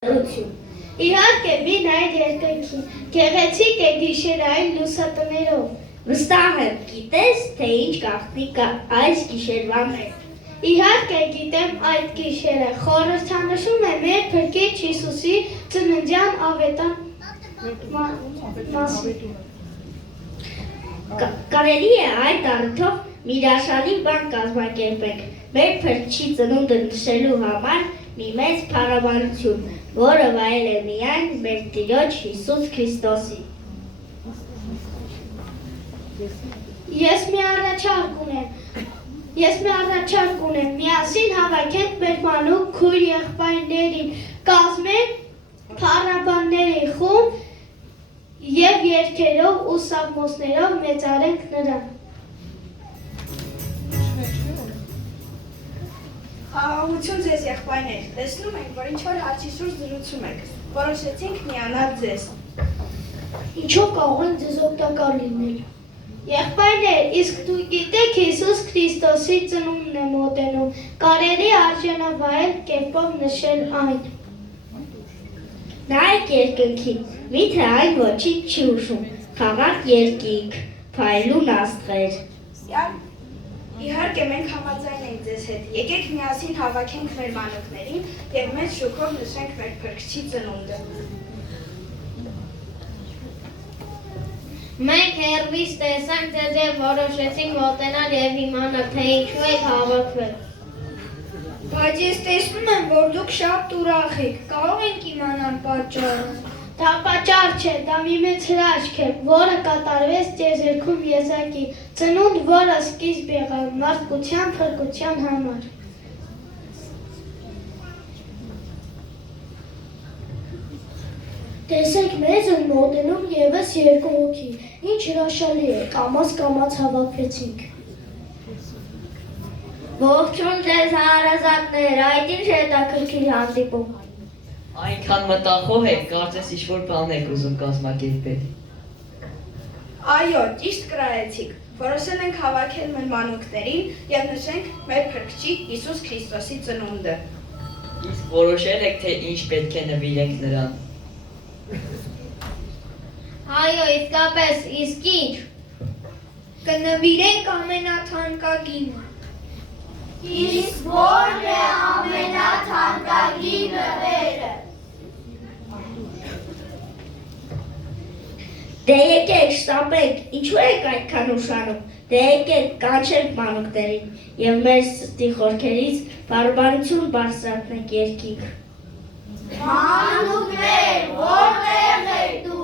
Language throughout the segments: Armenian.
Իհարկե բին այդ երկնքի, գեղեցիկ է գիշերային լուսատներով։ Վստահ եմ, գիտես, թե ինչ գաղտնի կա այս գիշերվա մեջ։ Իհարկե գիտեմ այդ գիշերը, խորհրդանշում է մեր Փրկիչ Հիսուսի ծննդյան ավետան մասին։ Կարելի է այդ առիթով մի հրաշալի բան կազմակերպենք, մեր Փրկչի ծնունդը նշելու համար մի մեծ փառաբանություն, որը վայել է միայն մեր Տիրոջ Հիսուս Քրիստոսի։ Ես մի առաջարկ ունեմ, միասին հավաքենք մեր մանուկ քույր եղբայրներին, կազմենք փառաբանների խումբ և երգերով ու սաղմոսներով մեծարենք նրան։ Խաղաղություն ձեզ եղբայրներ, տեսնում ենք, որ ինչ-որ հարցի շուրջ զրուցում եք, որոշեցինք միանալ ձեզ։ Ինչով կարող են ձեզ օգտակար լինել։ Եղբայրներ, իսկ դու գիտեք Հիսուս Քրիստոսի ծնունդն է մոտենում, կարելի արժանավայել կերպով նշել այն։ Նայեք երկնքին, միթե այն ոչինչ չի ուշում, խաղաղ երկինք, փայլուն աստղեր։ Իհարկե մենք համաձայն ենք ձեզ հետ, եկեք միասին հավաքենք մեր մանուկներին և մեծ շուքով նշենք մեր Փրկչի ծնունդը։ Մենք հեռվից տեսանք ձեզ և որոշեցինք մոտենալ և իմանալ, թե ինչու եք հավաքվել։ Բայց ես տեսնում եմ, որ դուք շատ ուրախ եք, կարող ենք իմանալ պատճառը։ Դա պատճառ չէ, դա մի մեծ հրաշք է, որը կատարվեց տիեզերքում եզակի, ծնունդ, որը սկիզբ եղավ մարդկության փրկության համար։ Տեսեք, մեզ են մոտենում ևս երկու հոգի, ինչ հրաշալի է, կամաց հավաքվեցինք։ Ողջույն ձեզ հարազատներ, այդ ինչ հետաքրքիր հանդիպում։ Այնքան մտախոհ եք, կարծես ինչ-որ բան եք ուզում կազմակերպել։ Այո, ճիշտ կրայեցիք, որոշել ենք հավաքել մեր մանուկներին և նշենք մեր Փրկչի Հիսուս Քրիստոսի ծնունդը։ Իսկ որոշել եք, թե ինչ պետք է նվիրենք նրան։ Այո, իսկապես, իսկ ինչ։ Կնվիրենք ամենաթանկագինը։ Իսկ ո՞րն է ամենաթանկագին նվերը։ Դե եկեք, շտապենք, ինչու եք այդքան ուշանում, դե եկեք կանչենք մանուկներին և մեր սրտի խորքերից փառաբանություն բարձրացնենք երկինք։ Մանուկներ, որտեղ եք դուք։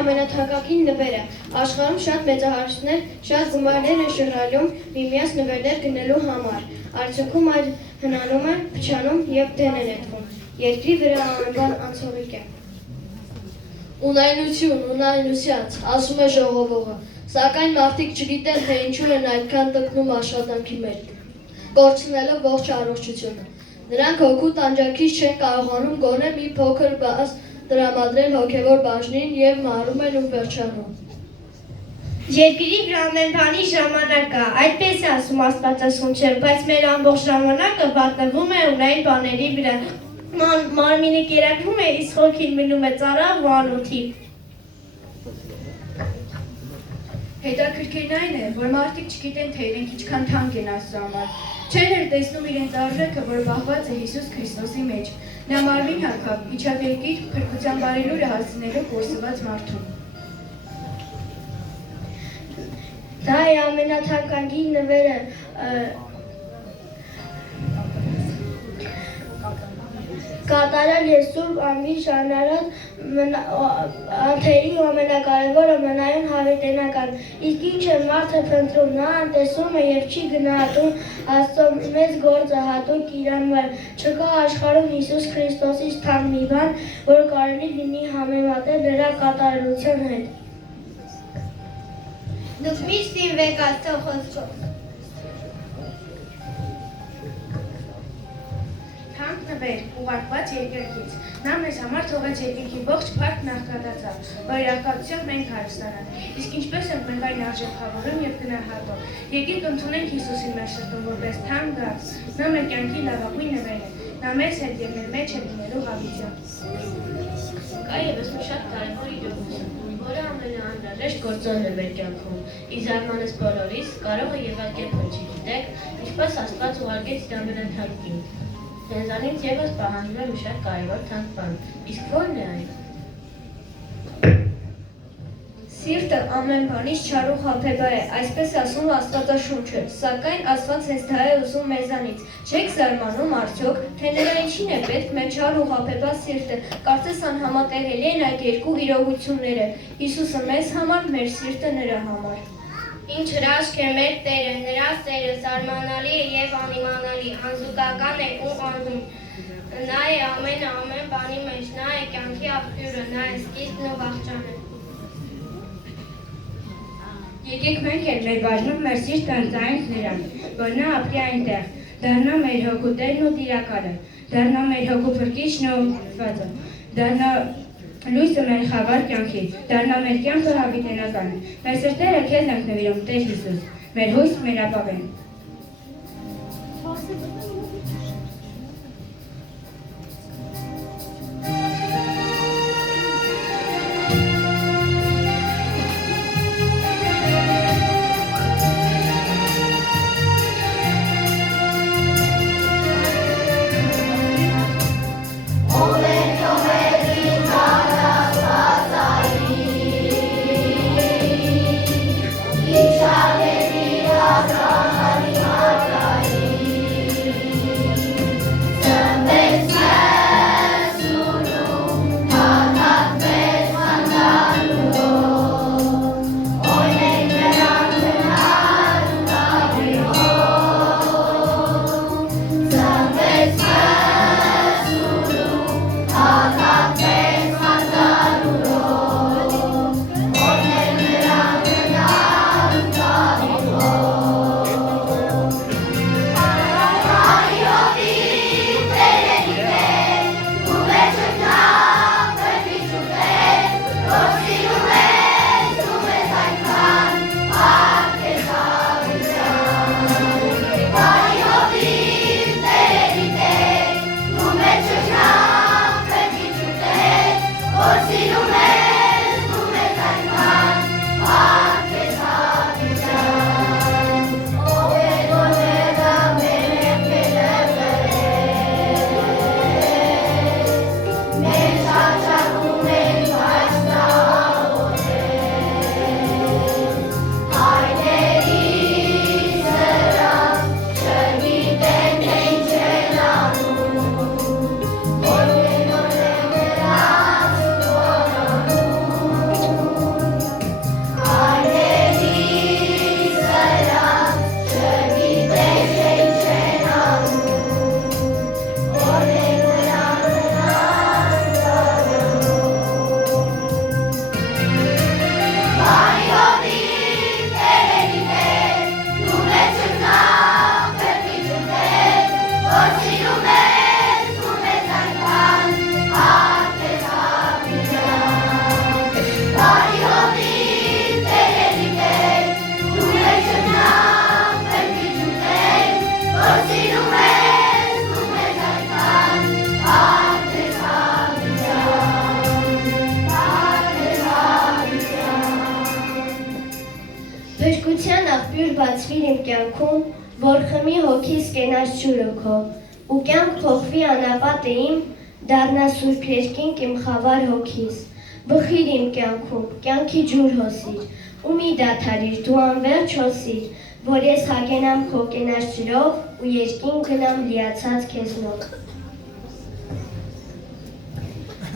ամենաթանկագին նվերը։ Աշխարհում շատ մեծահարուստներ, շատ գումարներ են շռայլում միմյանց նվերներ գնելու համար։ Արդյունքում այդ հնանում են, փչանում և դեն են եթվում։ Երկրի վրա անվան անցողիկ է։ Ունայնությանց, ասում է ժողովողը, սակայն մարդիկ չգիտեն, թե ինչու են այդքան տկնում աշխատանքի մեջ, կորցնելով ողջ առողջությունը։ Նրանք հոգու տանջանքից չեն կարողանում գոնե մի փոքր բաց տրամադրել հոգևոր բաժնին և մարում են ու վերջանում։ Երկրի վրա ամեն բանի ժամանակ կա, այդպես է ասում Աստվածաշունչը, բայց մեր ամբողջ ժամանակը վատնվում է ունայն բաների վրա։ Մարմինը կերակրում է, իսկ հոգին մնում է ծարավ ու անոթի։ Հետաքրքիրն այն է, որ մարդիկ չգիտեն, թե իրենք ինչքան թանկ են Աստծո համար։ Չեն էլ տեսնում իրենց արժեքը, որ բախված է Հիսուս Քրիստոսի մեջ։ Նա մարմին հագավ, իջավ երկիր, փրկության բարելուրը հասցնելու կորսված մարդուն։ Դա է ամենաթանկագին նվերը, կատարել ես Սուրբ Ամբի շարնարած անթերի ու ամենակարևորը մնայուն հավիտենական։ Իսկ ինչ է մարդը փնտրում, նա անտեսում է և չի գնահատում Աստծո մեծ գործը հատուկ իր համար։ Չկա աշխարհում Հիսուս Քրիստոսից թանկ մի բան, որ կարելի լինի համեմատել նրա կատարելության հետ։ Դուք միշտ ինվեք Աստծո խոսքով։ Թանկ նվեր, ուղարկված երկրքից։ Նա մեզ համար թողեց երկրքի ողջ փառք նախկատացավ, որ իրականությամբ մենք հարստանանք։ Իսկ ինչպես ենք մենք այն արժեքավորում և գնահատում։ Եկեք ընդունենք Հիսուսին մեր սրտում որպես թանկ գազ։ Նա մեր կյանքի լավագույն նվերն է։ Նա մեզ հետ և մեր մեջ է լինելու հավիտյան։ Կա ևս մի շատ կարևոր իրողություն, որը ամենաանհրաժեշտ գործոնն է մեր կյանքում։ Ի զարմանս բոլորիս կարող է եւ այդ կերպը չգիտեք, ինչպես Աստված ուղարկեց իր ամենաթանկին։ Ձեզանից ևս պահանջում է մի շատ կարևոր թանկ բան, իսկ ո՞րն է այն։ Սիրտը ամեն բանից չար ու խաբեբա է, այսպես ասում Աստվածաշունչը, սակայն Աստված հենց դա է ուզում մեզանից։ Չեք զարմանում արդյոք, թե նրա ինչին է պետք մեր չար ու խաբեբա սիրտը, կարծես անհամատեղելի են այդ երկու իրողությունները։ Հիսուսը մեզ համար, մեր սիրտը նրա համար։ Ինչ հրաշք է մեր Տերը, նրա սերը զարմանալի է և անիմանալի, անզուգական է ու անհուն։ Նա է ամեն բանի մեջ, նա է կյանքի աղբյուրը, նա է սկիզբն ու վախճանը։ Եկեք մենք էլ մեր բաժնում մեր սիրտը ընծայինք նրան, որ նա ապրի այնտեղ, դառնա մեր հոգու տերն ու տիրակալը, դառնա մեր հոգու փրկիչն ու ուղղվածը, դառնա լույսը մեր խավար կյանքի, դառնա մեր կյանքը հավիտենական։ Մեր սրտերը քեզ ենք նվիրում, Տեր Հիսուս, մեր հույս, մեր ապավեն։ Ուրախության աղբյուր բացվիր իմ կյանքում, որ խմի հոգիս կենաց ջուրը քո, ու կյանք փոխվի անապատը իմ, դառնա սուրբ երկինք իմ խավար հոգիս, բխիր իմ կյանքում, կյանքի ջուր հոսիր, ու մի դադարիր, դու անվերջ հոսիր, որ ես հագենամ քո կենաց ջրով ու երկինք գնամ լիացած քեզնով։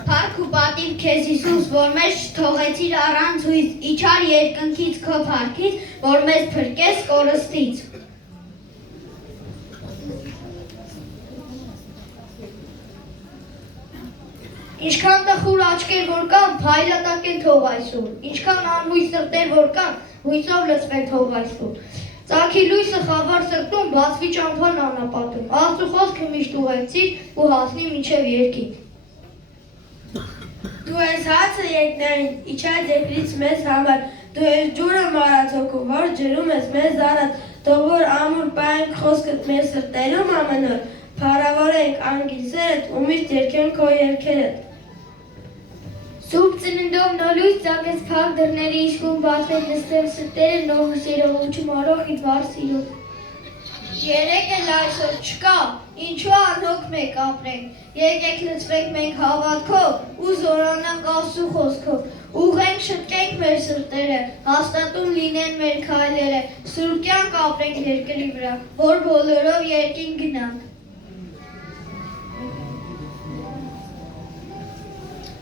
Փառք ու պատիվ քեզ Հիսուս, որ մեզ չթողեցիր առանց հույս, իջար երկնքից քո փառքից, որ մեզ փրկես կորստից։ Ինչքան տխուր աչքեր որ կան, փայլատակեն թող այսօր, ինչքան անհույս սրտեր որ կան, հույսով լցվեն թող այսօր։ Ծագի լույսը խավար սրտում, բացվի ճամփան անապատում, Աստծու խոսքը միշտ ուղեկցիր ու հասնի մինչև երկինք։ Դու ես հացը երկնային, իջար դեպրից մեզ համար, դու ես ջուրը մարած հոգու, որ ջրում ես մեզ արած, թող որ ամուր պայենք խոսքդ մեր սրտերում ամեն օր, փառավորենք անգին սերդ ու միշտ երգենք քո երգերդ։ Սուրբ ծննդով նորույս ծագեց փակ դռների իշխում բացվեց նստել սրտերը նոր հույսերով ու չմարող իր վառ սիրով։ Երեք էլ այսօր չկա, ինչու անհոգ մեկ ապրենք, եկեք լցվենք մենք հավատքով ու զորանանք Աստծու խոսքով, ուղենք շտկենք մեր սրտերը, հաստատուն լինեն մեր քայլերը, սուրբ կյանք ապրենք երկրի վրա, որ բոլորով երկինք գնանք։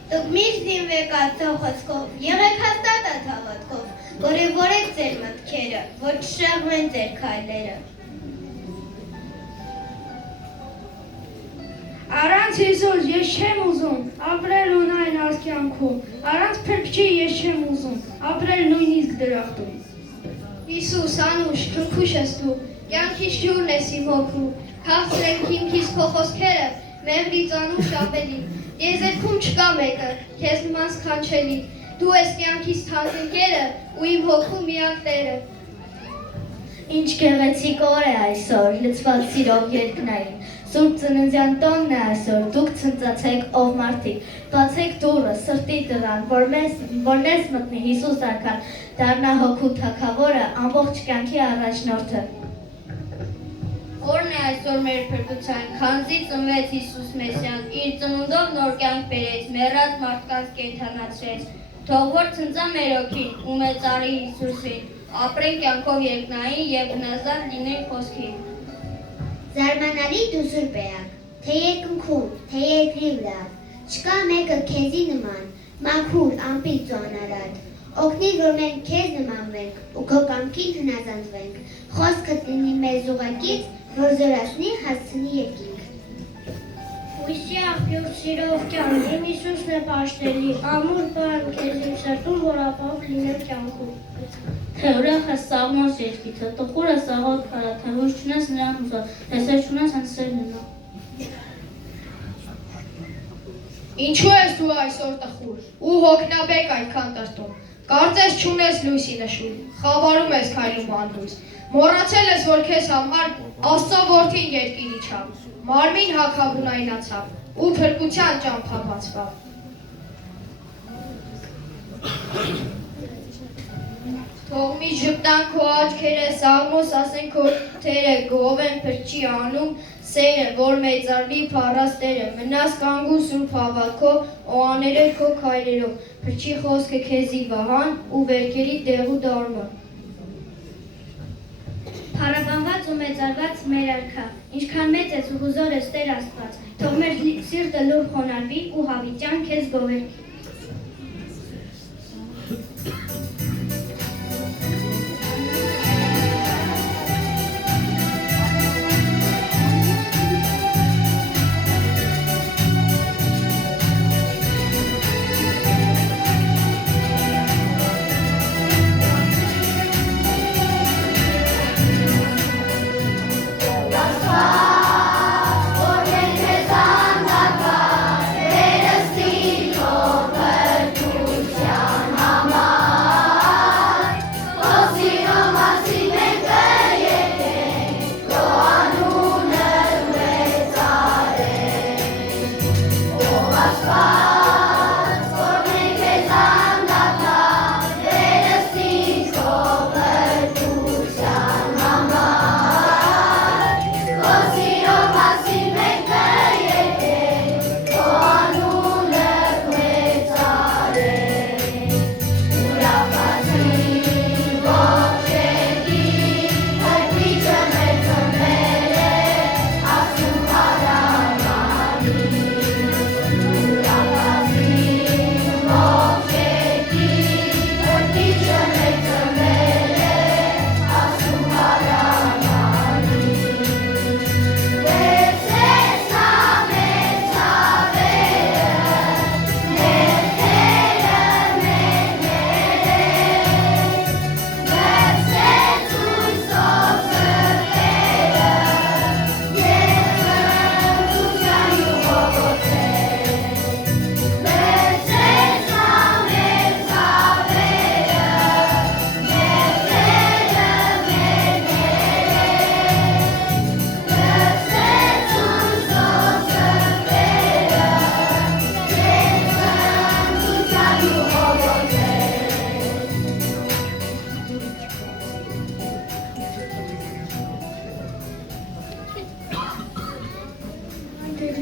Դուք միշտ զինվեք Աստծո խոսքով, եղեք հաստատ հավատքով, որևորեք ձեր մտքերը, ոչ շեղվեն ձեր քայլերը։ Առանց Հիսուս ես չեմ ուզում ապրել ունայն ասկյանքում, առանց փրկչի ես չեմ ուզում ապրել նույնիսկ դրախտում։ Հիսուս անուշ, քնքուշ ես դու, կյանքիս ջուրն ես իմ հոգու, քաղցրեք հիմքիս քո խոսքերը, մեղրից անուշ ապելի, եզերքում չկա մեկը, քեզ նման սքանչելի, դու ես կյանքիս թանկերը ու իմ հոգու միակ Տերը։ Ինչ գեղեցիկ օր է այսօր, լցված սիրով երկնային, Սուրբ ծննդյան տոնն է այսօր, դուք ցնծացեք ով մարդիկ, բացեք դուռը, սրտի դռան, որ ներս մտնի Հիսուս արքան, դառնա հոգու թագավորը, ամբողջ կյանքի առաջնորդը։ Օրն է այսօր մեր փրկության, քանզի ծնվեց Հիսուս Մեսիան, իր ծնունդով նոր կյանք բերեց, մեռած մարդկանց կենդանացրեց, թող որ ցնծա մեր հոգին ու մեծարի Հիսուսին, ապրենք կյանքով երկնային եւ հնազանդ լինենք խոսքին։ Զարմանալի դու Սուրբ Էակ, թե երկնքում, թե երկրի վրա, չկա մեկը քեզի նման, մաքուր, անպիծ ու անարատ, օգնի, որ մենք քեզ նմանվենք ու քո կամքին հնազանդվենք, խոսքդ լինի մեզ ուղղակից, որ զորացնի հասցնի երկինք։ Հույսի աղբյուր սիրով կյանք, իմ Հիսուսն է պաշտելի, ամուր բան քեզ իմ սրտում, որ ապահով լինեմ կյանքում։ Թե ուրախ ես սաղմոս երկիցը, տխուր ես աղոտ քարա, թե հույս չունես նրան ուզա, թե սեր չունես հենց սերն ունա։ Ինչու ես դու այսօր տխուր ու հոգնաբեկ այդքան տրտում, կարծես չունես լույսի նշույլ, խավարում ես քայլում անլույս, մոռացել ես, որ քեզ համար Աստծո որդին երկիր իջավ, մարմին հագավունայնացավ ու փրկության ճամփա բացվավ։ Թող մի ժպտան քո աչքերը, սաղմոս ասեն քո թերը, գով են փրկչի անում սերը, որ մեծարվի փառած Տերը, մնաս կանգուն սուրբ հավատքով, ու աներեք քո քայլերով, փրկչի խոսքը քեզի վահան ու վերքերի տեղու դարման։ Փառաբանված ու մեծարված մեր արքա, ինչքան մեծ ես ու հուզոր ես Տեր Աստված, թող մեր սիրտը լուր խոնարհվի ու հավիտյան քեզ գովերքի։ Որ մենք քեզ անդակար, վերստին քո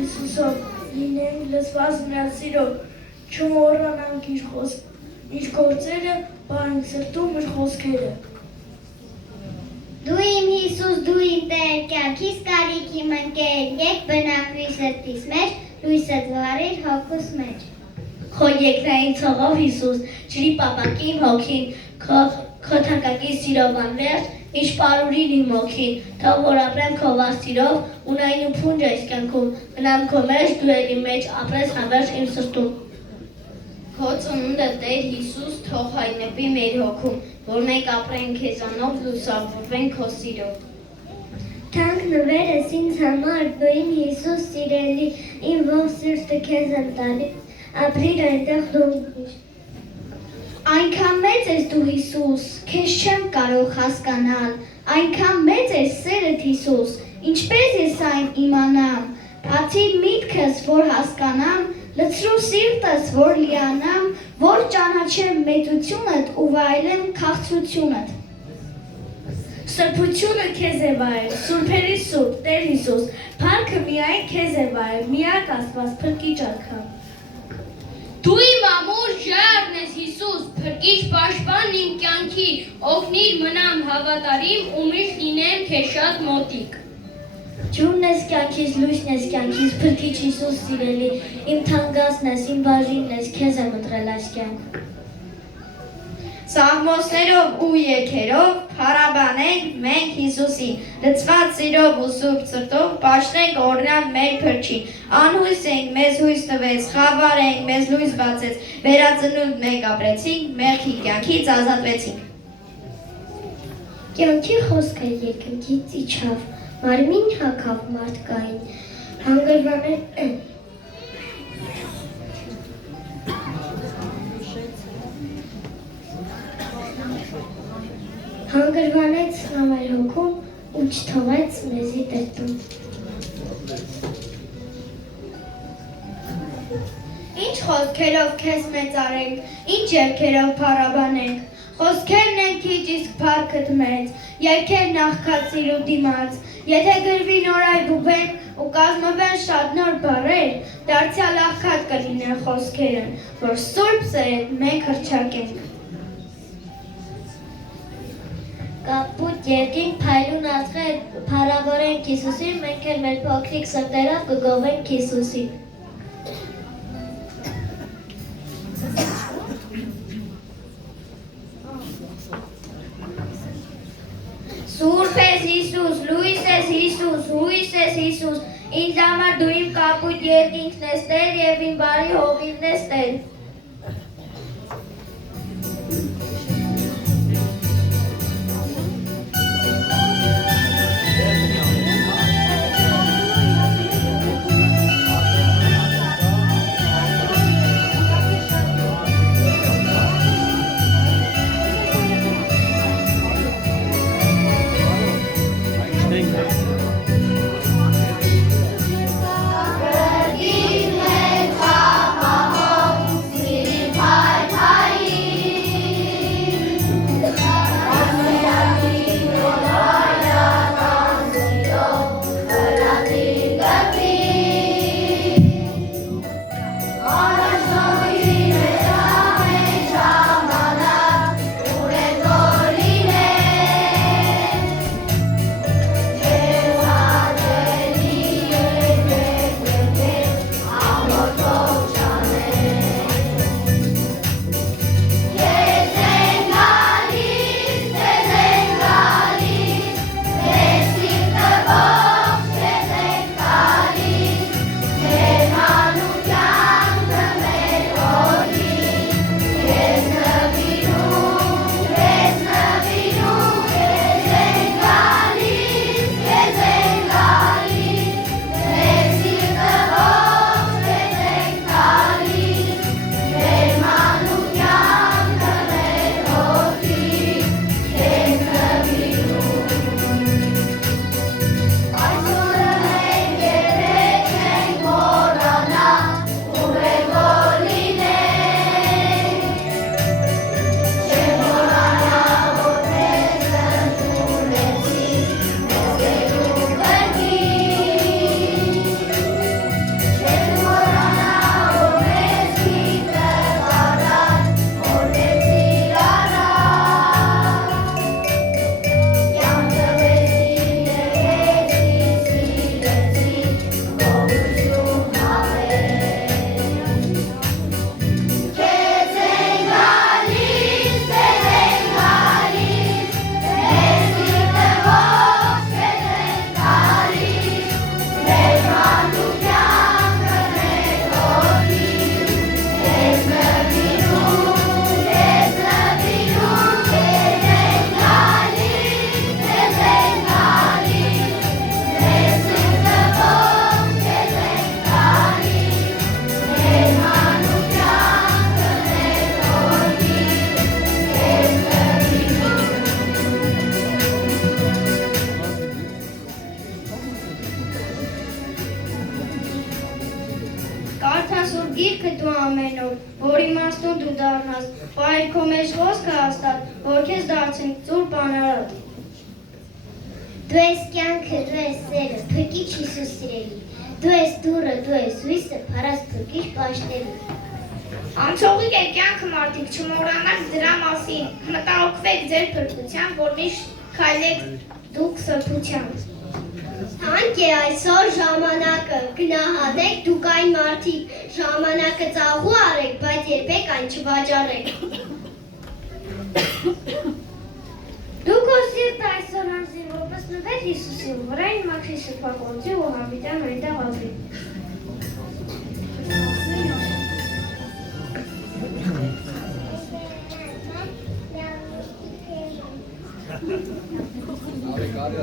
Հիսուսով, լինենք լսված նրա սիրով, չմոռանանք իր գործերը, բարենք սրտում իր խոսքերը։ Դու իմ Հիսուս, դու իմ Տեր, կյանքիս կարիք իմ ընկեր, եկ բնակվի սրտիս մեջ, լույսը զվարիր հոգուս մեջ։ Քո երկնային ցողով Հիսուս, ջրի պապակի իմ հոգին, քո թանկագի սիրով անվերջ, ինչ պարուրին իմ հոգին, թող որ ապրեմ քո վասիրով, ունայն ու փունջ այս կյանքում, մնամ քո մեջ, դու էլ իմ մեջ ապրես հավերժ իմ սրտում։ Քո ծնունդը Տեր Հիսուս թող հայտնվի մեր հոգում, որ մենք ապրենք քեզանով, լուսավորվենք քո սիրով։ Թանկ նվերս ինձ համար, դու իմ Հիսուս սիրելի, իմ ողջ սիրտը քեզ եմ տալիս, ապրիր այնտեղ դու միշտ։ Այնքան մեծ ես դու Հիսուս, քեզ չեմ կարող հասկանալ, այնքան մեծ է սերդ Հիսուս, ինչպես ես այն իմանամ, բացի միտքս, որ հասկանամ, լցրու սիրտս, որ լիանամ, որ ճանաչեմ մեծությունդ ու վայելեմ քաղցրությունդ։ Սրբությունը քեզ է վայել, սուրբերի սուրբ, Տեր Հիսուս, փառքը միայն քեզ է վայել, միակ Աստված, փրկիչ արքան։ Դու իմ ամուր ժառն ես Հիսուս, փրկիչ պաշտպան իմ կյանքի, օգնիր մնամ հավատարիմ ու միշտ լինեմ քեզ շատ մոտիկ։ Ջուրն ես կյանքիս, լույսն ես կյանքիս, փրկիչ Հիսուս սիրելի, իմ թանկացն ես, իմ բաժինն ես, քեզ եմ ընտրել այս կյանք։ Սաղմոսներով ու եքերով փառաբանենք մենք Հիսուսին, լցված սիրով ու սուրբ սրտով պաշտենք օրհնյալ մեր փրկչին։ Անհույս ենք, մեզ հույս տվեց, խավար ենք, մեզ լույս բացեց, վերածնունդ մենք ապրեցինք, մեղքի կյանքից ազատվեցինք։ Կյանքի խոսքը երկնքից իջավ, մարմին հագավ մարդկային, հանգրվանեց նամեր հոգում ու չթողեց մեզի տրտում։ Ինչ խոսքերով քեզ մեծարենք, ինչ երգերով փառաբանենք, խոսքերն են քիչ իսկ փառքդ մեծ, երգերն աղքատ սիրու դիմաց, եթե գրվի նորայ բուբեն ու կազմվեն շատ նոր բառեր, դարձյալ աղքատ կլինեն խոսքերը, որ սուրբ սերդ մենք հռչակենք։ Կապուտ երկինք փայլուն աստղեր, փառավորենք Հիսուսին, մենք էլ մեր փոքրիկ սրտերով կգովենք Հիսուսին։ Սուրբ ես Հիսուս, լույս ես Հիսուս, հույս ես Հիսուս, ինձ համար դու իմ կապույտ երկինքն ես Տեր և իմ բարի հովիվն ես Տեր։ դու ամեն օր, որ իմաստուն դու դառնաս, պահիր քո մեջ խոսքը հաստատ, որ քեզ դարձնի ծուր բանարատ։ Դու ես կյանքը, դու ես սերը, փրկիչ Հիսուս սիրելի, դու ես դուռը, դու ես հույսը, փառած փրկիչ պաշտելի։ Անցողիկ է կյանքը մարդիկ, չմոռանաք դրա մասին, մտահոգվեք ձեր փրկության, որ միշտ քայլեք դուք սրբության։ Հանք է այսօր ժամանակը, գնահատեք դուք այն մարդիկ, ժամանակը ծաղու արեք, բայց երբեք այն չվաճառեք։ Դու քո սիրտը այսօր անձին որպես նվեր Հիսուսի վրա այն մաքրի շփակոցի ու հավիտյան այնտեղ ապրի։ Ալեկարիա